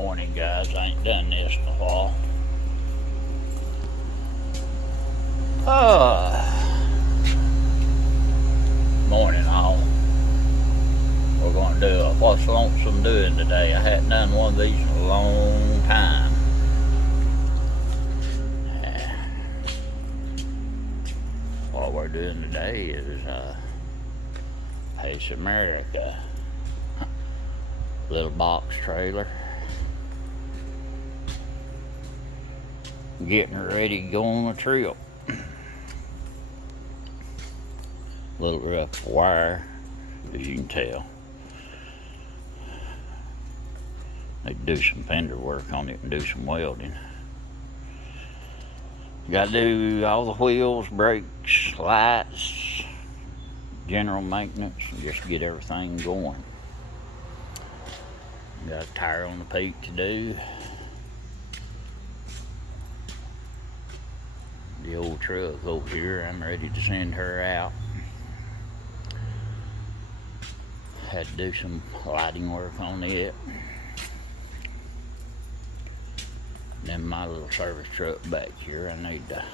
Morning, guys. I ain't done this in a while. Morning, all. We're going to do a what's Lonesome doing today. I hadn't done one of these in a long time. What we're doing today is Pace America. Little box trailer. Getting ready to go on a trip. Little rough wire, as you can tell. They do some fender work on it and do some welding. Got to do all the wheels, brakes, lights, general maintenance, and just get everything going. Got a tire on the peak to do. The old truck over here, I'm ready to send her out. Had to do some lighting work on it. Then my little service truck back here, I need to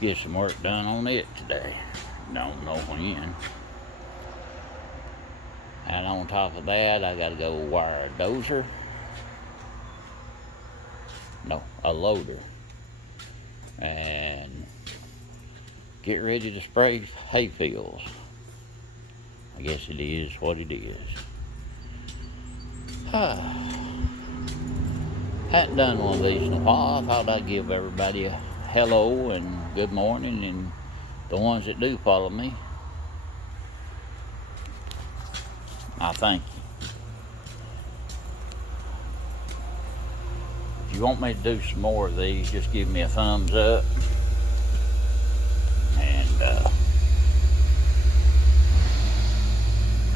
get some work done on it today. Don't know when. And on top of that, I gotta go wire a dozer. No, a loader. And get ready to spray hay fields. I guess it is what it is. Hadn't done one of these in a while. I thought I'd give everybody a hello and good morning, and the ones that do follow me, I thank you. If you want me to do some more of these, just give me a thumbs up. And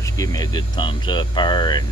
just give me a good thumbs up there, and